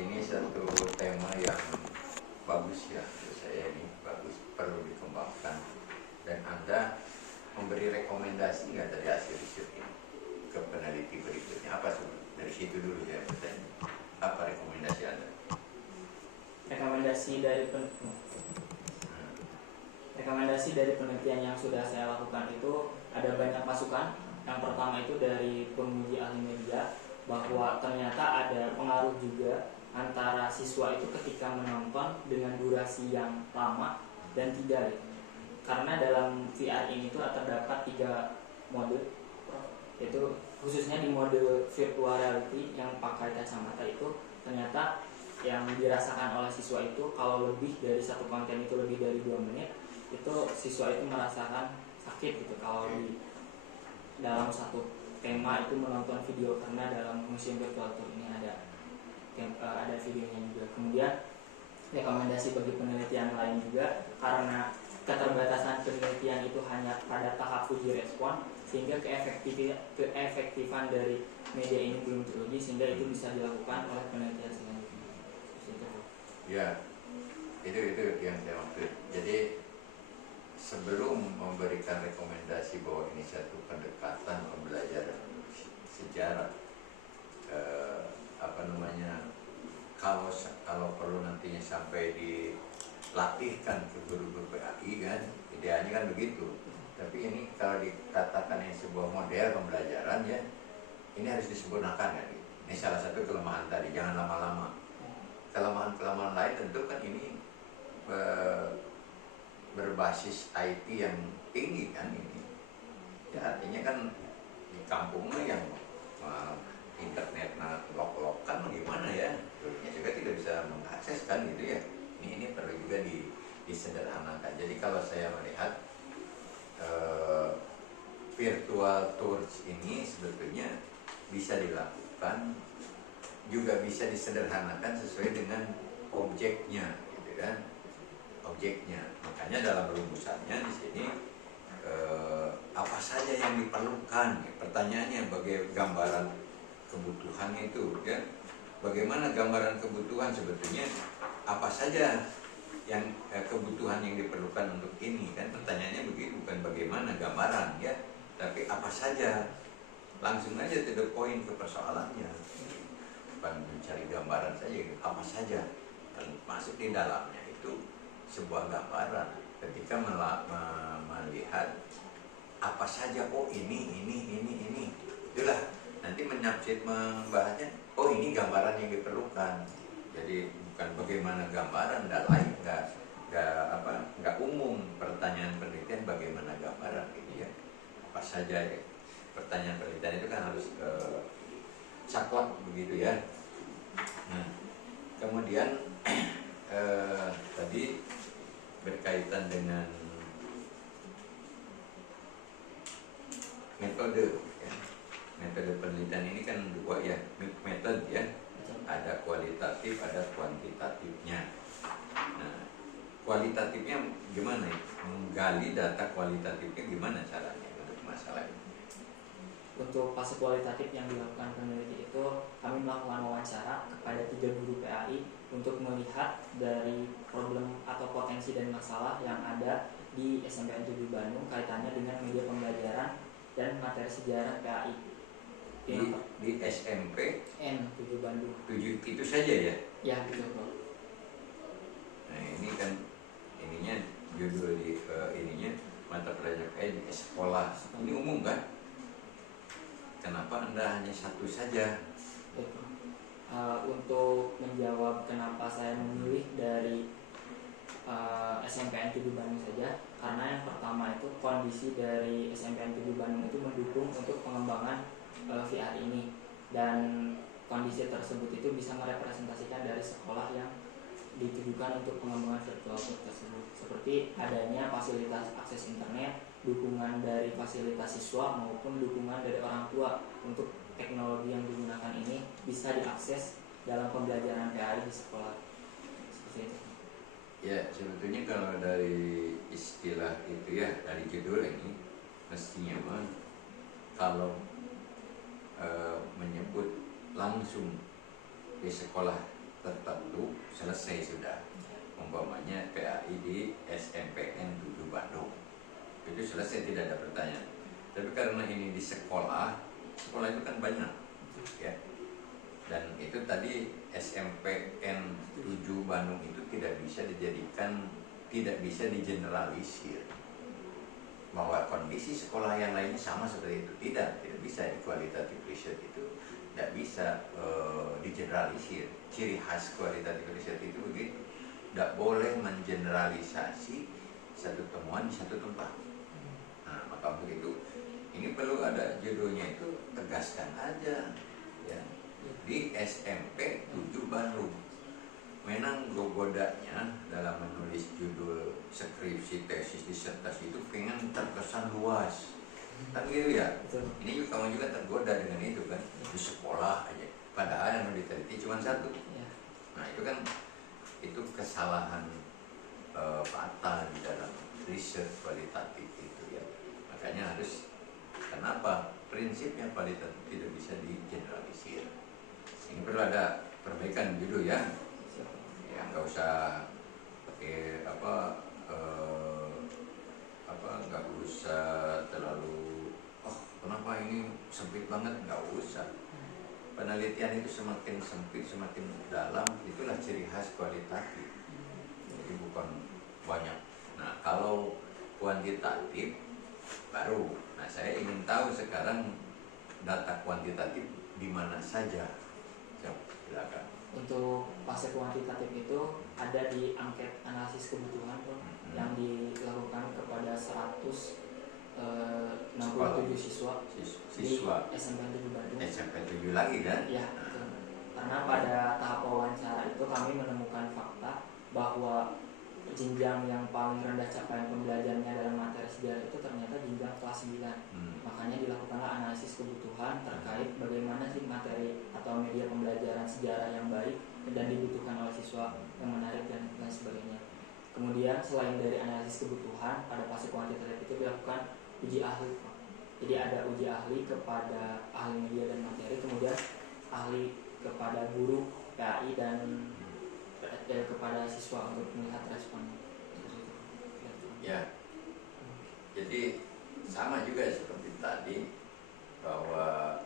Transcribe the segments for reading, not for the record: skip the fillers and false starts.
Ini satu tema yang bagus ya, menurut saya ini bagus, perlu dikembangkan. Dan Anda memberi rekomendasi nggak dari hasil riset ini ke peneliti berikutnya? Apa sebenarnya? Dari situ dulu saya bertanya. Apa rekomendasi Anda? Rekomendasi dari penelitian yang sudah saya lakukan itu ada banyak masukan. Yang pertama itu dari penguji ahli media, bahwa ternyata ada pengaruh juga antara siswa itu ketika menonton dengan durasi yang lama dan tidak. Karena dalam VR ini tuh terdapat 3 mode, yaitu khususnya di mode virtual reality yang pakai kacamata itu, ternyata yang dirasakan oleh siswa itu kalau lebih dari satu konten itu lebih dari 2 menit, itu siswa itu merasakan sakit gitu kalau di dalam satu tema itu menonton video, karena dalam museum virtual tour ini ada videonya juga. Kemudian rekomendasi bagi penelitian lain juga, karena keterbatasan penelitian itu hanya pada tahap uji respon, sehingga keefektifan dari media ini belum teruji, sehingga itu bisa dilakukan oleh penelitian selanjutnya. Ya, itu yang saya maksud. Jadi sebelum memberikan rekomendasi bahwa ini satu pendekatan pembelajaran sejarah, kalau perlu nantinya sampai dilatihkan ke guru-guru PAI kan, idealnya kan begitu. Tapi ini kalau dikatakan ini sebuah model pembelajaran ya, ini harus disempurnakan kan. Ini salah satu kelemahan tadi, jangan lama-lama. Kelemahan lain tentu kan ini berbasis IT yang tinggi kan ini. Ya, artinya kan di kampungnya yang internet lok-lok kan gimana ya, gurunya juga tidak bisa mengakses kan gitu ya. Ini perlu juga disederhanakan. Jadi kalau saya melihat virtual tours ini sebetulnya bisa dilakukan, juga bisa disederhanakan sesuai dengan objeknya gitu kan, objeknya. Makanya dalam rumusannya di sini apa saja yang diperlukan, pertanyaannya bagaimana gambaran kebutuhannya itu kan, bagaimana gambaran kebutuhan sebetulnya, apa saja yang kebutuhan yang diperlukan untuk ini kan, pertanyaannya begitu, bukan bagaimana gambaran ya, tapi apa saja, langsung aja to the point ke persoalannya, bukan mencari gambaran saja, apa saja, dan masuk di dalamnya itu sebuah gambaran. Ketika melihat apa saja, oh ini, itulah nanti menafsir membahasnya, oh ini gambaran yang diperlukan. Jadi bukan bagaimana gambaran, dan lain nggak umum. Pertanyaan penelitian bagaimana gambaran gitu ya, apa saja ya. Pertanyaan penelitian itu kan harus saklek begitu ya. Nah, kemudian tadi berkaitan dengan metode ya. Metode penelitian ini kan 2 ya, metode ya, ada kualitatif, ada kuantitatifnya. Nah, kualitatifnya gimana ya? Menggali data kualitatifnya gimana caranya untuk masalah ini? Untuk fase kualitatif yang dilakukan peneliti itu, kami melakukan wawancara kepada 3 guru PAI untuk melihat dari problem atau potensi dan masalah yang ada di SMPN 7 Bandung kaitannya dengan media pembelajaran dan materi sejarah PAI. Di SMP N7 Bandung. 7 itu saja ya? Ya, betul Bro. Nah ini kan ininya judul di ininya mata pelajaran di sekolah. Ini umum kan? Kenapa Anda hanya satu saja? Untuk menjawab kenapa saya memilih dari SMPN 7 Bandung saja, karena yang pertama itu kondisi dari SMPN 7 Bandung itu mendukung untuk pengembangan VR ini, dan kondisi tersebut itu bisa merepresentasikan dari sekolah yang ditujukan untuk pengembangan virtual tour tersebut, seperti adanya fasilitas akses internet, dukungan dari fasilitas siswa maupun dukungan dari orang tua untuk teknologi yang digunakan ini bisa diakses dalam pembelajaran PAI di sekolah. Seperti itu. Ya, sebetulnya kalau dari istilah itu ya, dari judul ini mestinya kalau menyebut langsung di sekolah tertentu selesai sudah. Umpamanya PAI di SMPN 7 Bandung, itu selesai, tidak ada pertanyaan. Tapi karena ini di sekolah itu kan banyak ya, dan itu tadi SMPN 7 Bandung itu tidak bisa digeneralisir bahwa kondisi sekolah yang lainnya sama seperti itu. Tidak bisa. Di qualitative research itu tidak bisa digeneralisir. Ciri khas qualitative research itu begitu, tidak boleh mengeneralisasi satu temuan di satu tempat. Nah, maka begitu ini perlu ada judulnya itu, tegaskan aja ya, di SMP 7 Bandung. Memang godanya dalam menulis judul skripsi, tesis, disertasi itu pengen terkesan luas, kan gitu ya. Ini juga kamu juga tergoda dengan itu kan, di sekolah aja, padahal yang diteliti cuma satu. Nah itu kan, itu kesalahan fatal di dalam riset kualitatif itu ya. Makanya harus, kenapa prinsipnya kualitatif tidak bisa digeneralisir. Ini perlu ada perbaikan judul ya. Ya nggak usah nggak usah terlalu kenapa ini sempit banget, nggak usah. Penelitian itu semakin sempit, semakin dalam, itulah ciri khas kualitatif. Jadi bukan banyak. Nah kalau kuantitatif baru. Nah saya ingin tahu sekarang data kuantitatif di mana saja. Silakan. Untuk fase kuantitatif itu ada di angket analisis kebutuhan tuh, yang dilakukan kepada 167 siswa di SMP 7 Bandung. SMP 7 lagi kan? Ya, betul. Karena pada tahap wawancara itu kami menemukan fakta bahwa jenjang yang paling rendah capaian pembelajarannya dalam materi sejarah itu ternyata jenjang kelas 9. Makanya dilakukanlah analisis kebutuhan terkait bagaimana sih materi atau media pembelajaran sejarah yang baik dan dibutuhkan oleh siswa, yang menarik dan lain sebagainya. Kemudian selain dari analisis kebutuhan, pada fase kuantitatif itu dilakukan uji ahli. Jadi ada uji ahli kepada ahli media dan materi, kemudian ahli kepada guru PAI dan kepada siswa untuk melihat respon. Ya, jadi sama juga seperti tadi, bahwa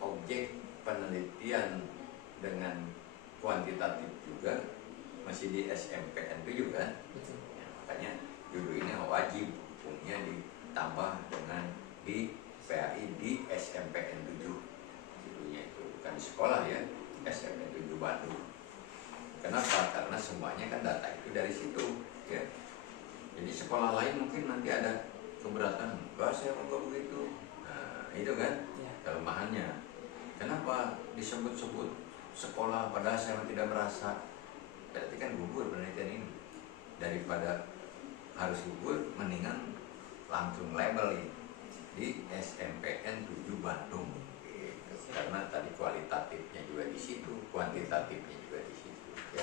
objek penelitian dengan kuantitatif juga masih di SMPN 7 kan? Ya, makanya judul ini wajib punya ditambah dengan di PAI di SMPN 7. Judulnya itu bukan di sekolah ya, SMPN 7 Bandung. Kenapa? Karena semuanya kan data itu dari situ ya. Jadi sekolah lain mungkin nanti ada keberatan, enggak saya mau begitu. Nah itu kan kelemahannya. Kenapa disebut-sebut sekolah padahal saya tidak merasa? Berarti kan gugur penelitian ini. Daripada harus gugur, mendingan langsung label di SMPN 7 Bandung gitu. Karena tadi kualitatifnya juga di situ, kuantitatifnya juga di situ ya.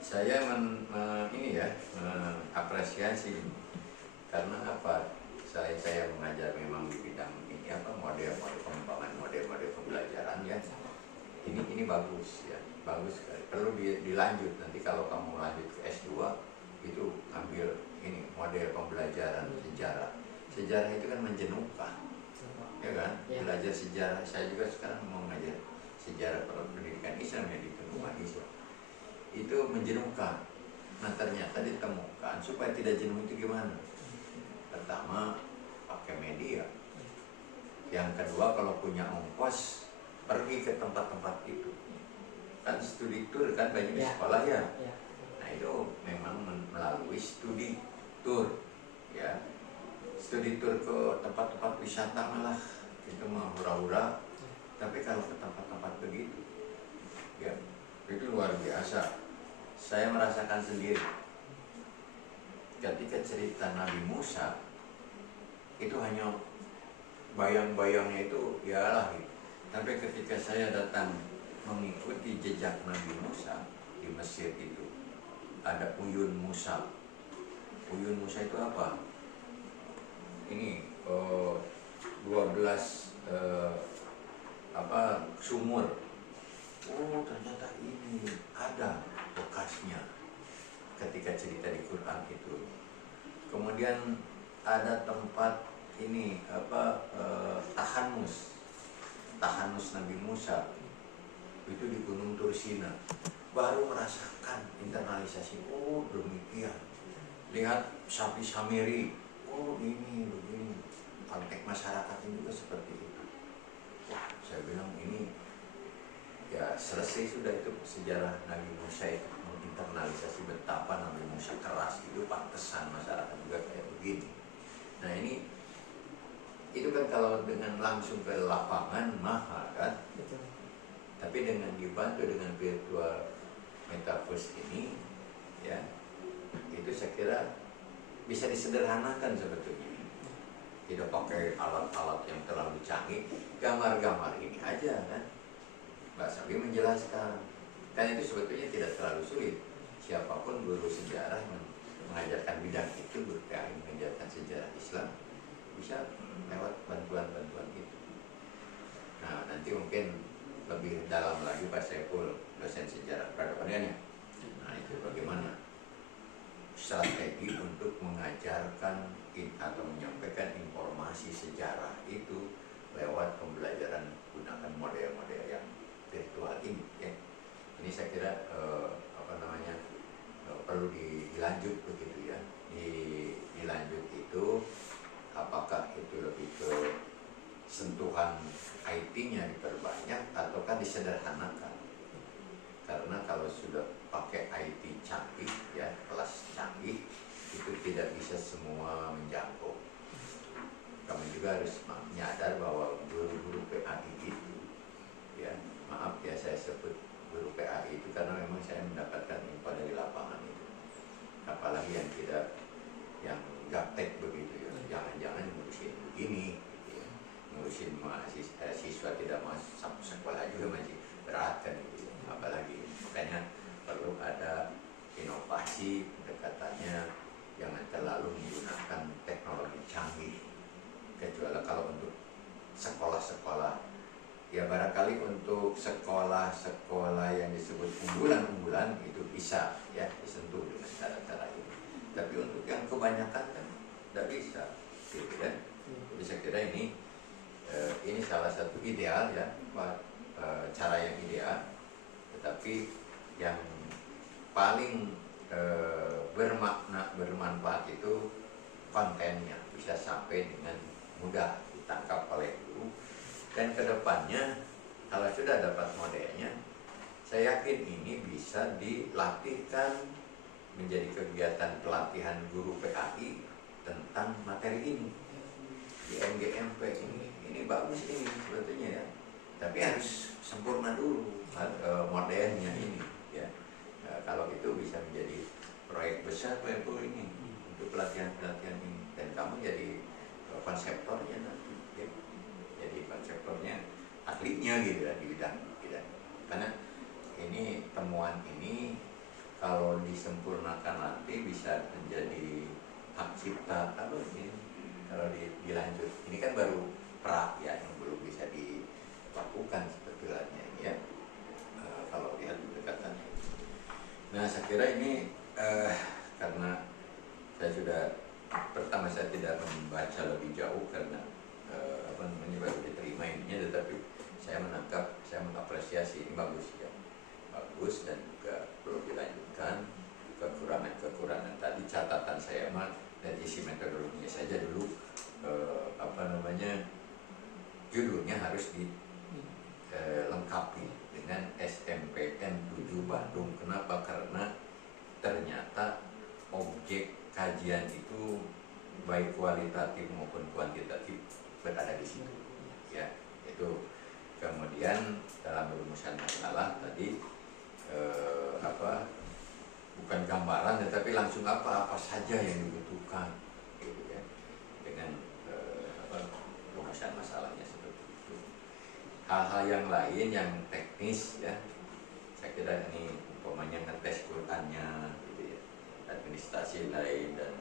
Saya mengapresiasi karena apa? Saya mengajar memang di bidang ini model pengembangan model pembelajaran ya. Ini bagus ya, bagus sekali. Perlu dilanjut nanti kalau kamu lanjut ke S2 itu ambil ini model pembelajaran sejarah. Sejarah itu kan menjenuhkan, ya kan? Belajar sejarah. Saya juga sekarang mau mengajar sejarah pendidikan Islam ya di Tundukan Islam. Itu menjenuhkan. Nah ternyata ditemukan supaya tidak jenuh itu gimana? Pertama pakai media. Yang kedua kalau punya ongkos pergi ke tempat-tempat itu. Kan studi tour kan banyak di sekolah ya. Nah itu memang melalui studi tour ya. Studi tour ke tempat-tempat wisata malah itu mah hura-hura. Tapi kalau ke tempat-tempat begitu ya itu luar biasa. Saya merasakan sendiri ketika cerita Nabi Musa itu hanya bayang-bayangnya itu ya lah gitu. Tapi ketika saya datang mengikuti jejak Nabi Musa di Mesir itu ada Uyun Musa. Uyun Musa itu apa? Ini 12 sumur. Oh ternyata ini ada bekasnya ketika cerita di Quran itu. Kemudian ada tempat ini Tahanus Nabi Musa itu di Gunung Tursina. Baru merasakan internalisasi. Oh demikian. Lihat sapi Samiri. Oh ini begini. Konteks masyarakatnya juga seperti itu. Wah, saya bilang ini ya selesai sudah itu sejarah Nabi Musa itu menginternalisasi betapa Nabi Musa keras itu, pantesan masyarakat juga kayak begini. Nah ini itu kan kalau dengan langsung ke lapangan mahal kan. Betul. Tapi dengan dibantu dengan virtual metaverse ini ya itu saya kira bisa disederhanakan sebetulnya. Tidak pakai alat-alat yang terlalu canggih, gambar-gambar ini aja kan. Mbak Sabi menjelaskan, kan itu sebetulnya tidak terlalu sulit. Siapapun guru sejarah yang mengajarkan bidang itu, guru PAI mengajarkan sejarah Islam, bisa lewat bantuan-bantuan itu. Nah nanti mungkin lebih dalam lagi Pak Saiful, dosen sejarah peradabannya. Nah itu bagaimana strategi untuk mengajarkan atau menyampaikan informasi sejarah itu lewat pembelajaran gunakan model-model yang virtual ini ya. Ini saya kira perlu dilanjut begitu ya. Dilanjut itu apakah itu lebih ke sentuhan IT-nya diperbanyak ataukah disederhanakan. Karena kalau sudah pakai IT canggih ya, kelas canggih itu tidak bisa semua menjangkau. Kami juga harus menyadar bahwa guru-guru PAI itu ya, maaf ya saya sebut guru PAI itu karena memang saya mendapatkan info dari lapangan itu. Apalagi yang tidak, yang gaptek begitu ya, jangan-jangan ngurusin begini gitu ya. Ngurusin siswa tidak masuk satu sekolah juga masih berat kan gitu ya. Apalagi makanya perlu ada inovasi pendekatannya, jangan terlalu menggunakan teknologi canggih. Kecuali kalau untuk sekolah-sekolah ya, barangkali untuk sekolah-sekolah yang disebut unggulan-unggulan itu bisa ya disentuh dengan cara-cara ini. Tapi untuk yang kebanyakan kan tidak bisa gitu kan. Jadi saya kira ini salah satu ideal ya, cara yang ideal. Tetapi yang paling bermakna, bermanfaat itu kontennya bisa sampai dengan mudah ditangkap oleh guru. Dan kedepannya kalau sudah dapat modelnya, saya yakin ini bisa dilatihkan menjadi kegiatan pelatihan guru PAI tentang materi ini di MGMP ini bagus ini sebetulnya ya. Tapi harus sempurna dulu modelnya ini ya. Kalau itu bisa menjadi proyek besar Pak Ibu ini untuk pelatihan-pelatihan ini, dan kamu jadi konseptornya nanti ya. Jadi konseptornya ahlinya gitu ya di bidang. Karena ini temuan ini kalau disempurnakan nanti bisa menjadi hak cipta ini kalau dilanjut. Ini kan baru pra ya, yang belum bisa dilakukan sebetulnya ini ya, kalau lihat pendekatannya. Nah saya kira ini karena saya sudah, pertama saya tidak membaca lebih jauh karena baru diterima ininya, tetapi saya menangkap, saya mengapresiasi ini bagus ya, bagus, dan juga perlu dilanjutkan. Kekurangan tadi catatan saya mah dari isi metodologinya saja dulu, judulnya harus dilengkapi dengan SMPN 7 Bandung. Kenapa? Karena ternyata objek kajian itu baik kualitatif maupun kuantitatif berada di situ ya. Itu kemudian dalam rumusan masalah tadi bukan gambaran tetapi langsung apa saja yang dibutuhkan gitu ya, dengan rumusan masalahnya seperti itu. Hal-hal yang lain yang teknis ya, saya kira ini umpamanya ngetes Qurannya gitu ya, administrasi lain dan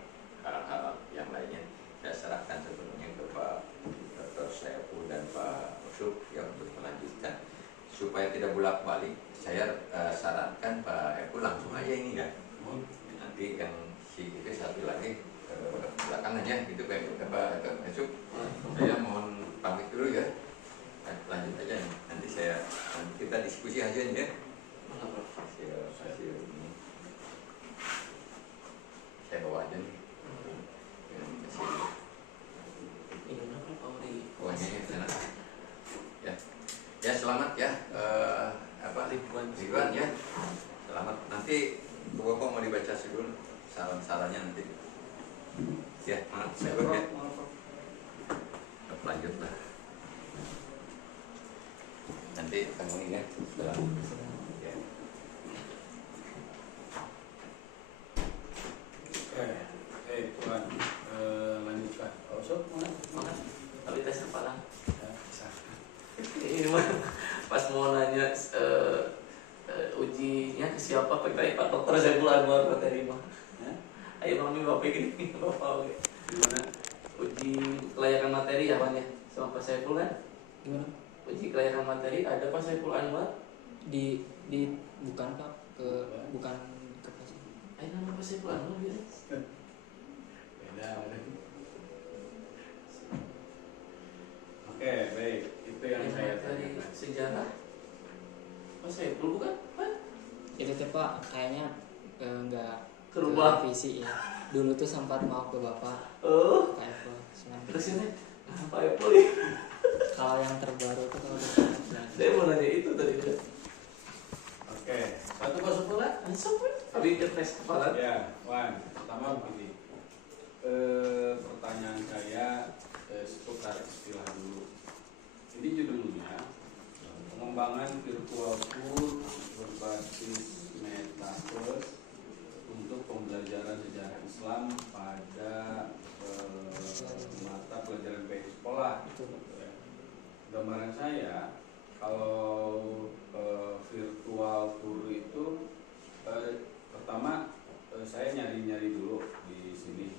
hal-hal yang lainnya saya serahkan sebenarnya ke Pak Dr. Saiful dan Pak Yusuf ya untuk melanjutkan. supaya tidak bolak-balik, saya sarankan Pak Eko langsung aja ini ya. Nanti yang si itu satu lagi belakangan ya, gitu Pak Esuk. Saya mohon pamit dulu ya. Lanjut aja nih. Nanti kita diskusi hasilnya. Hasil ini saya bawa aja nih. Pokoknya sana. Ya selamat ya. Ridwan ya. Selamat. Nanti Bapak mau dibaca dulu saran-sarannya nanti. Ya, maaf saya ya. Lanjut lah. Nanti kamu ingat setelah ya. Tuan, lanjutkan. Sob, mana? Tapi tes apa lah? Ya, bisa. Ini mah pas mau nanya ujinya ke siapa, pakai Pak Dokter Saiful Anwar materi mah. Ayo mami bapak gini, bapak oke. Gimana? Uji kelayakan materi ya Pak ya, sama Pak Saiful kan? Gimana? Uji kelayakan materi ada Pak Saiful Anwar. Di bukan Pak, bukan ke Ayo nama Pak Saiful Anwar gitu. Beda. Oke, baik. Itu yang saya dari tanyakan. sejarah. Pak Saiful bukan? Pak? itu tuh Pak kayaknya nggak Kerubah. visi ya. Dulu tuh sempat mau ke Bapak Oh, Pak Eko. Cuman terus ini Pak Saiful ya. kalau yang terbaru tuh kalau Saya mau nanya itu tadi. Oke, satu kesimpulan? Langsung kan? Tapi ke tes kepala. Ya, Wan. Pertama begini. Pertanyaan saya seputar istilah dulu. Ini judulnya pengembangan virtual tour berbasis metaverse untuk pembelajaran sejarah Islam pada mata pelajaran PI sekolah. Gambaran saya kalau virtual tour itu pertama saya nyari dulu di sini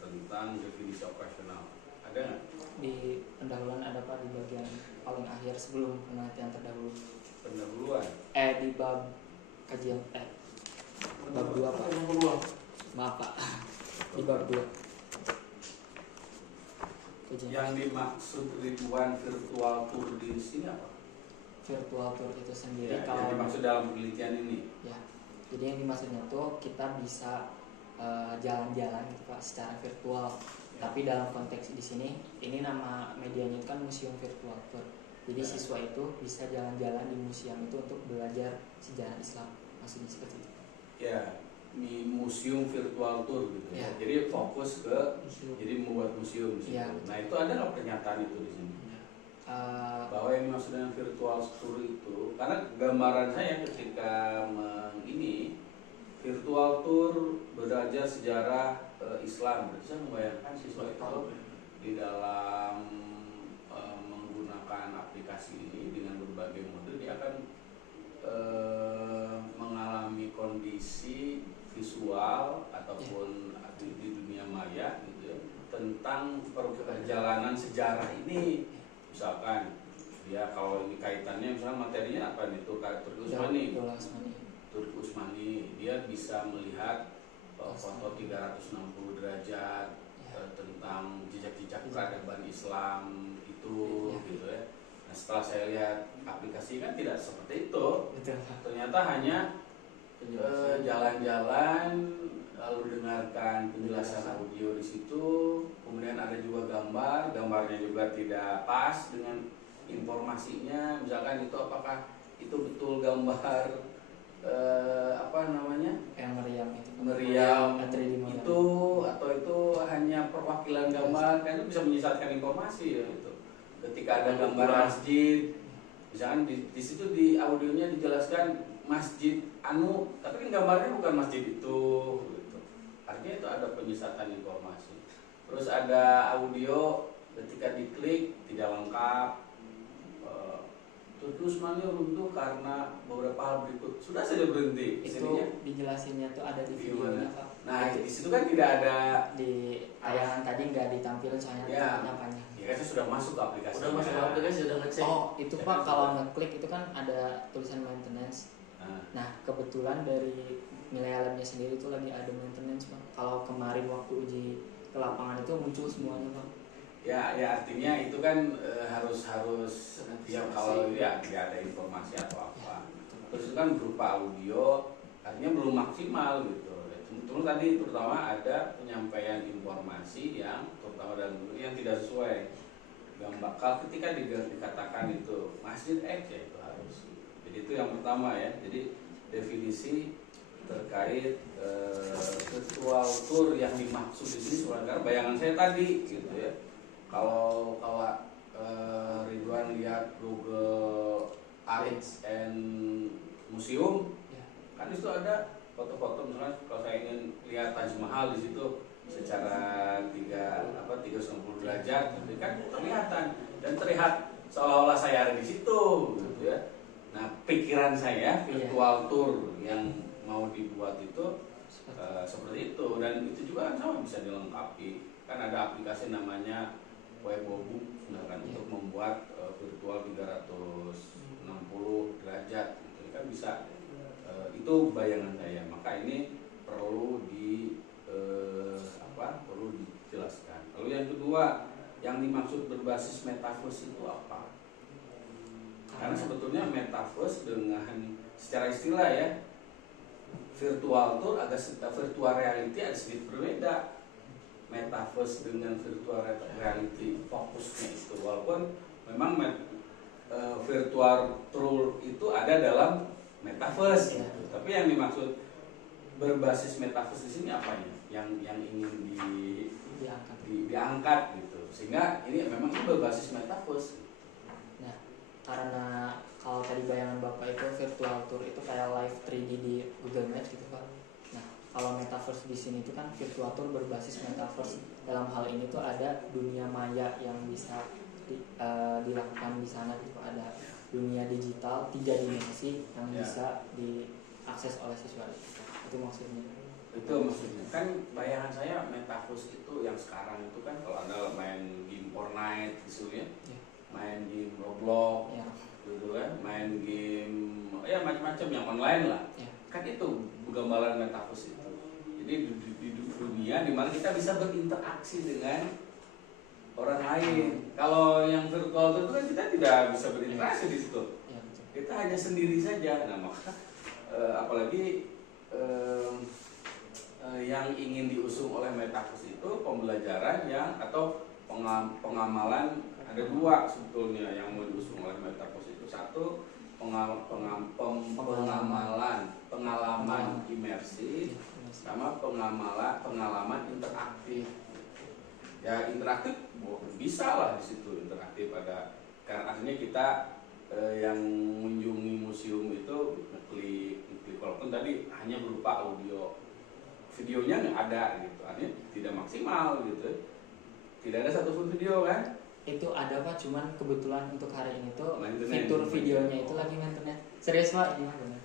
tentang definisi operasional. Ada nggak? di pendahuluan ada Pak di bagian paling akhir sebelum penelitian terdahulu. Pendahuluan. Di bab kajian bab 2 Pak. Maaf Pak. Di bab 2. Kajian Yang dimaksud Ridwan virtual tour di sini apa? virtual tour itu sendiri Ya, yang kalau dimaksud dalam penelitian ini. ya. Jadi yang dimaksudnya tuh kita bisa jalan-jalan gitu Pak secara virtual. Ya. Tapi dalam konteks di sini ini nama medianya itu kan museum virtual tour. Jadi Ya. siswa itu bisa jalan-jalan di museum itu untuk belajar sejarah Islam. Maksudnya seperti itu. Ya, di museum virtual tour gitu. Ya. Jadi fokus ke Museum. jadi membuat museum di situ. Ya. Nah, itu ada nggak pernyataan itu di sini? Bahwa yang dimaksud dengan virtual tour itu, karena gambaran saya ketika ini virtual tour belajar sejarah Islam, berarti saya membayangkan siswa itu di dalam menggunakan aplikasi ini dengan berbagai mode dia akan mengalami kondisi visual ataupun di dunia maya gitu ya, tentang perjalanan sejarah ini. Misalkan dia kalau ini kaitannya misalnya materinya apa nih, Turki Utsmani, dia bisa melihat foto 360 derajat tentang jejak-jejak peradaban Islam itu gitu ya. Nah, setelah saya lihat aplikasi kan tidak seperti itu. Ternyata hanya jalan-jalan lalu dengarkan penjelasan audio di situ, kemudian ada juga gambarnya juga tidak pas dengan informasinya. Misalkan itu apakah itu betul gambar yang meriam itu atau itu hanya perwakilan gambar, kan itu bisa menyesatkan informasi ya itu. Ketika ada gambar masjid, misalkan di situ di audionya dijelaskan masjid anu, tapi kan gambarnya bukan masjid itu gitu. Artinya itu ada penyesatan informasi. Terus ada audio ketika diklik tidak lengkap. Turki Utsmani runtuh karena beberapa hal berikut. Sudah saja berhenti. Itu dijelasinnya tuh ada di videonya Pak. Nah, di situ kan tidak ada Di tayangan tadi nggak ditampilkan soalnya Ya. panjang. Ya kan saya sudah masuk ke aplikasi. Udah masuk aplikasi, udah ngecek. Oh, itu Pak kalau ngeklik itu kan ada tulisan maintenance. Nah, kebetulan dari nilai alamnya sendiri itu lagi ada maintenance, Pak. Kalau kemarin waktu uji ke lapangan itu muncul semuanya, Pak. Ya artinya itu kan harus ya kalau ya tidak ada informasi atau apa. Terus itu kan berupa audio, artinya belum maksimal gitu. Terus tadi terutama ada penyampaian informasi yang terutama dalam yang tidak sesuai. Yang bakal ketika dikatakan itu masjid X ya itu harus. Jadi itu yang pertama ya. Jadi definisi terkait virtual tour yang dimaksud di sini sebenarnya bayangan saya tadi gitu ya. Kalau Ridwan lihat Google Arts and Museum, kan itu ada foto-foto misalnya kalau saya ingin lihat Taj Mahal di situ secara 360 derajat, itu kan kelihatan dan terlihat seolah-olah saya ada di situ, gitu ya. Nah, pikiran saya virtual tour yang mau dibuat itu seperti itu dan itu juga kan sama bisa dilengkapi. Kan ada aplikasi namanya Webobook misalkan untuk membuat virtual 360 derajat gitu. Kan bisa itu bayangan saya. Maka ini perlu perlu dijelaskan. Lalu yang kedua, yang dimaksud berbasis metaverse itu apa? Karena sebetulnya metaverse dengan secara istilah ya virtual tour virtual reality ada sedikit berbeda. Metaverse dengan virtual reality fokusnya itu walaupun memang virtual tour itu ada dalam metaverse gitu. Tapi yang dimaksud berbasis metaverse di sini apanya yang ingin diangkat gitu sehingga ini memang berbasis metaverse. Nah, karena kalau tadi bayangan Bapak itu virtual tour itu kayak live 3D di Google Maps gitu Pak. Nah, kalau metaverse di sini itu kan virtual tour berbasis metaverse. Dalam hal ini tuh ada dunia maya yang bisa dilakukan di sana gitu. Ada dunia digital 3 dimensi yang bisa diakses oleh siswa. Itu maksudnya. Itu maksudnya. Kan bayangan saya metaverse itu yang sekarang itu kan kalau Anda main game Fortnite gitu ya. Main game Roblox gitu kan, main game ya macam-macam yang online lah. Kan itu gambaran metaverse itu. Jadi di dunia di mana kita bisa berinteraksi dengan orang lain. Kalau yang virtual itu kan kita tidak bisa berinteraksi di situ. Kita hanya sendiri saja. Nah, maka apalagi yang ingin diusung oleh metaverse itu pembelajaran yang atau pengamalan ada dua sebetulnya yang mau diusung oleh metaverse itu. Satu pengalaman imersif sama pengalaman interaktif. Ya interaktif bisa lah di situ interaktif karena artinya kita yang mengunjungi museum itu ngeklik walaupun tadi hanya berupa audio, videonya nggak ada gitu, artinya tidak maksimal gitu, tidak ada satupun video kan. Itu ada Pak, cuman kebetulan untuk hari ini tuh maintenance. fitur videonya itu lagi maintenance. Serius Pak, iya benar.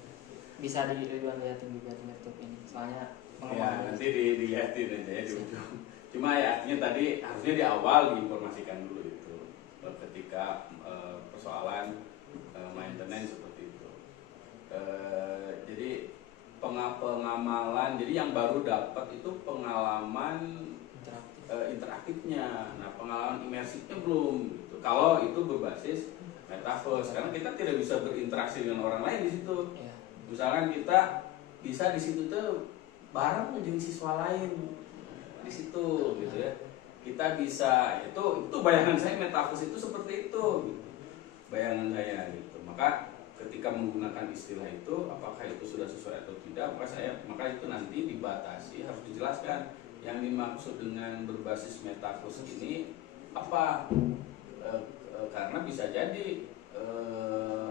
Bisa Ridwan lihatin juga di laptop ini. Soalnya ya nanti dilihatin aja ya di ujung. Cuma ya artinya tadi harusnya di awal diinformasikan dulu itu ketika persoalan maintenance seperti itu. Jadi pengamalan, jadi yang baru dapat itu pengalaman interaktifnya. Nah, pengalaman imersifnya belum gitu. Kalau itu berbasis metaverse, karena kita tidak bisa berinteraksi dengan orang lain di situ. Misalkan kita bisa di situ tuh bareng menjadi siswa lain di situ, gitu ya. Kita bisa itu bayangan saya metaverse itu seperti itu, gitu. Bayangan saya gitu. Maka ketika menggunakan istilah itu, apakah itu sudah sesuai atau tidak, maka itu nanti dibatasi, harus dijelaskan yang dimaksud dengan berbasis metaverse ini apa. Karena bisa jadi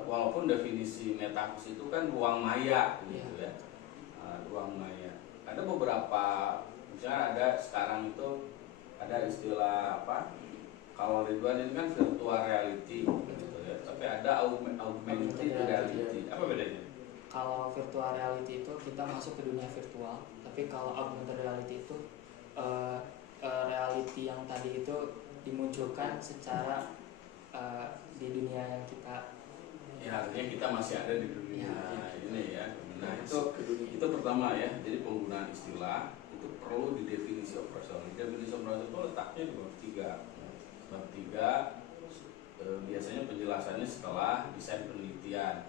walaupun definisi metaverse itu kan ruang maya gitu ya, ruang maya. Ada beberapa, misalnya ada sekarang itu ada istilah apa? Kalau Ridwan ini kan virtual reality gitu ya, tapi ada augmented reality. Apa bedanya? Kalau virtual reality itu kita masuk ke dunia virtual, tapi kalau augmented reality itu reality yang tadi itu dimunculkan secara di dunia yang kita Ya artinya kita masih ada di dunia ini ya. Nah itu pertama ya. Jadi penggunaan istilah itu perlu didefinisi operasional. Definisi operasional itu letaknya di bab 3. Bab 3 biasanya penjelasannya setelah desain penelitian.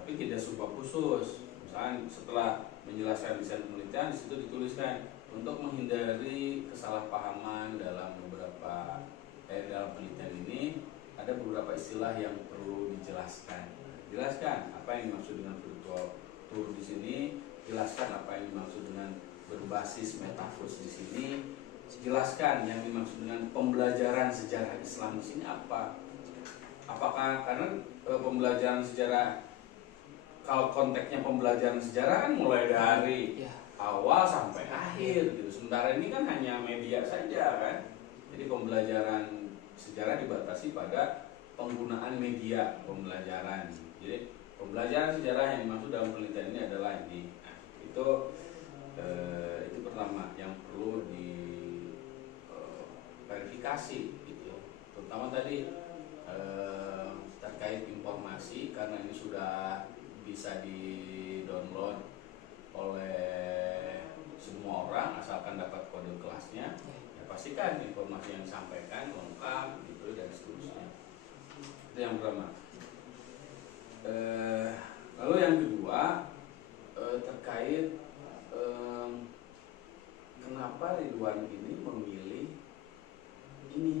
Tapi tidak subbab khusus. Misalnya setelah menjelaskan desain penelitian di situ dituliskan untuk menghindari kesalahpahaman dalam dalam penelitian ini ada beberapa istilah yang perlu dijelaskan. Jelaskan apa yang dimaksud dengan virtual tour di sini, jelaskan apa yang dimaksud dengan berbasis metaverse di sini, jelaskan yang dimaksud dengan pembelajaran sejarah Islam di sini apa. Apakah karena pembelajaran sejarah, kalau konteksnya pembelajaran sejarah kan mulai dari awal sampai akhir gitu. Sementara ini kan hanya media saja kan. Jadi pembelajaran sejarah dibatasi pada penggunaan media pembelajaran. Jadi pembelajaran sejarah yang dimaksud dalam penelitian ini adalah ini. Nah, itu pertama yang perlu di verifikasi gitu. Terutama tadi terkait informasi, karena ini sudah bisa di-download oleh semua orang asalkan dapat kode kelasnya. Pastikan informasi yang disampaikan lengkap gitu dan seterusnya. Itu yang pertama. Lalu yang kedua terkait kenapa Ridwan ini memilih ini?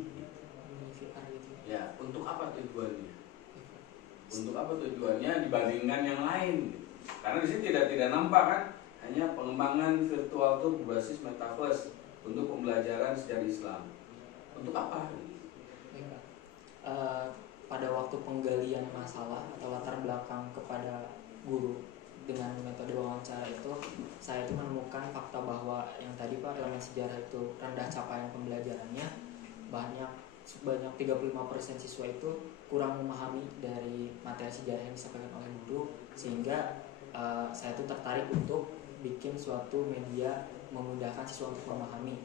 Ya, untuk apa tujuannya? Untuk apa tujuannya dibandingkan yang lain? Karena di sini tidak nampak kan, hanya pengembangan virtual tour berbasis metaverse untuk pembelajaran sejarah Islam. Untuk apa? Pada waktu penggalian masalah atau latar belakang kepada guru dengan metode wawancara itu, saya itu menemukan fakta bahwa yang tadi Pak, elemen sejarah itu rendah capaian pembelajarannya, sebanyak 35% siswa itu kurang memahami dari materi sejarah yang disampaikan oleh guru, sehingga saya itu tertarik untuk bikin suatu media memudahkan siswa untuk memahami.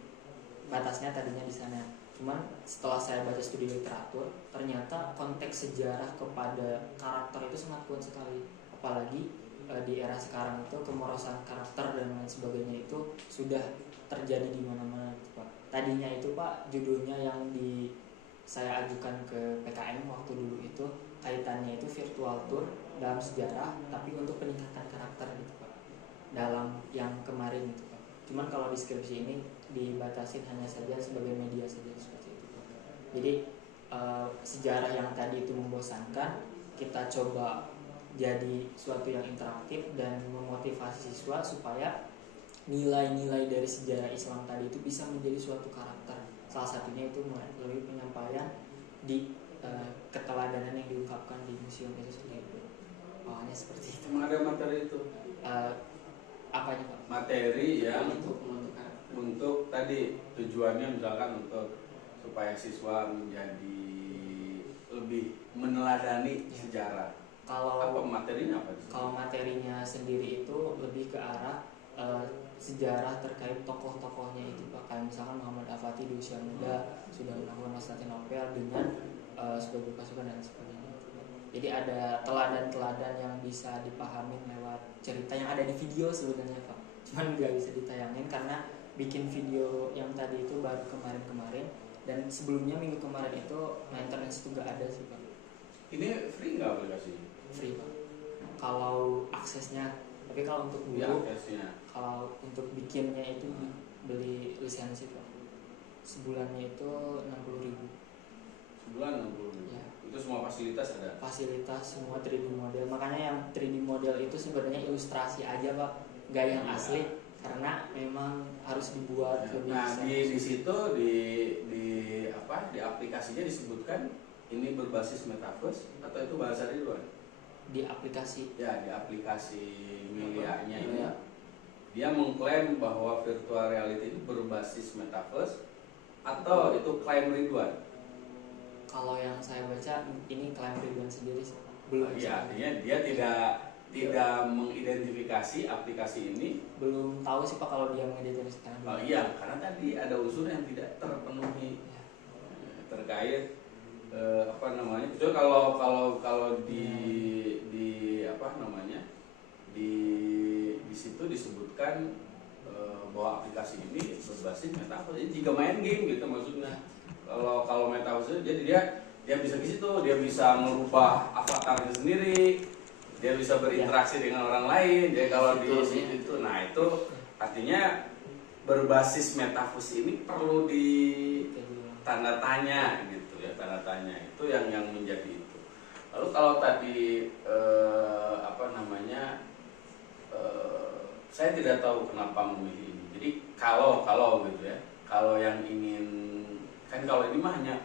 Batasnya tadinya di sana. Cuman setelah saya baca studi literatur, ternyata konteks sejarah kepada karakter itu sangat kuat sekali. Apalagi di era sekarang itu kemorosan karakter dan lain sebagainya itu sudah terjadi di mana-mana, Pak. Tadinya itu Pak, judulnya yang saya ajukan ke PKM waktu dulu itu kaitannya itu virtual tour dalam sejarah, tapi untuk peningkatan karakter gitu Pak. Dalam yang kemarin itu Pak. Cuman kalau di skripsi ini dibatasin hanya saja sebagai media saja seperti itu Pak. Jadi sejarah yang tadi itu membosankan, kita coba jadi suatu yang interaktif dan memotivasi siswa supaya nilai-nilai dari sejarah Islam tadi itu bisa menjadi suatu karakter. Salah satunya itu melalui penyampaian di keteladanan yang diungkapkan di museum itu sendiri. Awalnya seperti itu. Memang ada materi itu. Apanya Pak? Materi yang untuk tadi tujuannya misalkan untuk supaya siswa menjadi lebih meneladani sejarah. Apa materinya apa? Kalau materinya sendiri itu lebih ke arah sejarah terkait tokoh-tokohnya itu Pak. Kayak misalkan Muhammad Al-Fatih di usia muda sudah melakukan Konstantinopel dengan sebagai pasukan dan sebagainya. Jadi ada teladan-teladan yang bisa dipahami lewat cerita yang ada di video sebenarnya Pak. Cuman nggak bisa ditayangin karena bikin video yang tadi itu baru kemarin-kemarin, dan sebelumnya minggu kemarin itu maintenance itu nggak ada sih Pak. Ini free nggak aplikasinya? Free Pak. Kalau aksesnya, tapi kalau untuk guru, kalau untuk bikinnya itu beli lisensi Pak. Sebulannya itu 60.000. Sebulan 60.000. Ya. Itu semua fasilitas ada? Fasilitas semua 3D model. Makanya yang 3D model itu sebenarnya ilustrasi aja Pak, nggak yang asli, karena memang harus dibuat lebih. Nah di situ di aplikasinya disebutkan ini berbasis metaverse atau itu bahasa Ridwan? Di aplikasi. Ya, di aplikasi Milianya ini dia mengklaim bahwa virtual reality itu berbasis metaverse atau itu klaim Ridwan? Kalau yang saya baca ini klaim Ridwan sendiri sih. Belum. Iya, artinya dia tidak mengidentifikasi aplikasi ini. Belum tahu sih Pak kalau dia mengidentifikasikan. Oh iya, karena tadi ada unsur yang tidak terpenuhi. terkait apa namanya, itu kalau di apa namanya, di situ disebutkan bahwa aplikasi ini berbasis metaverse. Jadi jika main game gitu maksudnya. Kalau metaverse, jadi dia bisa di situ, dia bisa merubah avatarnya sendiri, dia bisa berinteraksi dengan orang lain. Jadi kalau di situ itu, nah itu artinya berbasis metaverse ini perlu di tanda tanya gitu ya, tanda tanya itu yang menjadi itu. Lalu kalau tadi apa namanya, saya tidak tahu kenapa memilih ini. Jadi kalau gitu ya, kalau yang ingin, kan kalau ini mah hanya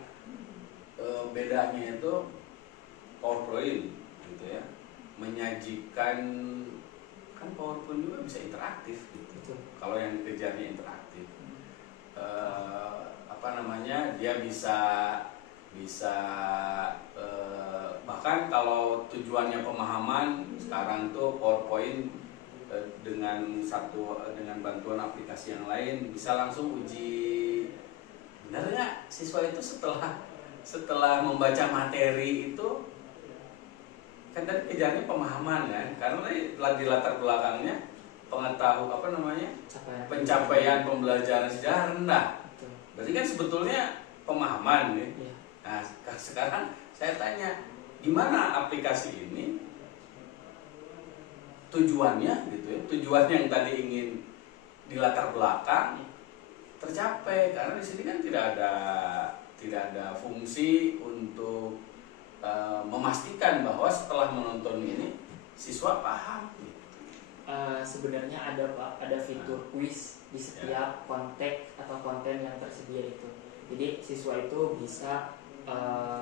bedanya itu PowerPoint gitu ya, menyajikan, kan PowerPoint juga bisa interaktif gitu. Kalau yang dikejarnya interaktif, apa namanya, dia bisa bahkan kalau tujuannya pemahaman, sekarang tuh PowerPoint dengan bantuan aplikasi yang lain bisa langsung uji benar nggak siswa itu setelah membaca materi itu. Kan tadi kejarnya pemahaman kan, karena di latar belakangnya pengetahuan apa namanya, pencapaian pembelajaran sejarah rendah. Berarti kan sebetulnya pemahaman nih. Nah sekarang saya tanya, gimana aplikasi ini tujuannya gitu ya, tujuan yang tadi ingin di latar belakang tercapai, karena di sini kan tidak ada fungsi untuk memastikan bahwa setelah menonton ini siswa paham. Sebenarnya ada Pak, ada fitur quiz di setiap konteks atau konten yang tersedia itu. Jadi siswa itu bisa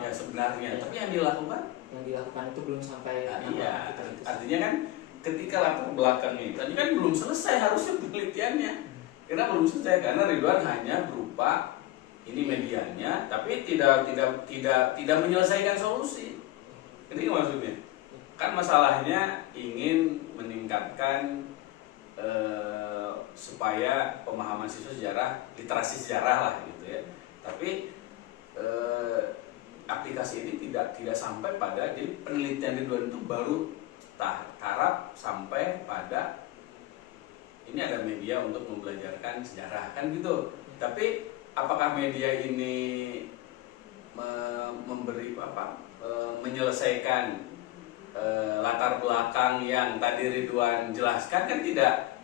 ya sebenarnya, tapi yang dilakukan itu belum sampai. Iya, artinya kan ketika latar belakangnya tadi kan belum selesai harusnya penelitiannya. Karena belum selesai, karena Ridwan hanya berupa ini medianya, tapi tidak menyelesaikan solusi. Ini maksudnya. Kan masalahnya ingin meningkatkan supaya pemahaman siswa sejarah, literasi sejarah lah gitu ya. Tapi aplikasi ini tidak sampai pada, jadi penelitian Ridwan itu baru taraf sampai pada ini ada media untuk membelajarkan sejarah kan gitu. Tapi apakah media ini memberi menyelesaikan latar belakang yang tadi Ridwan jelaskan? Kan tidak.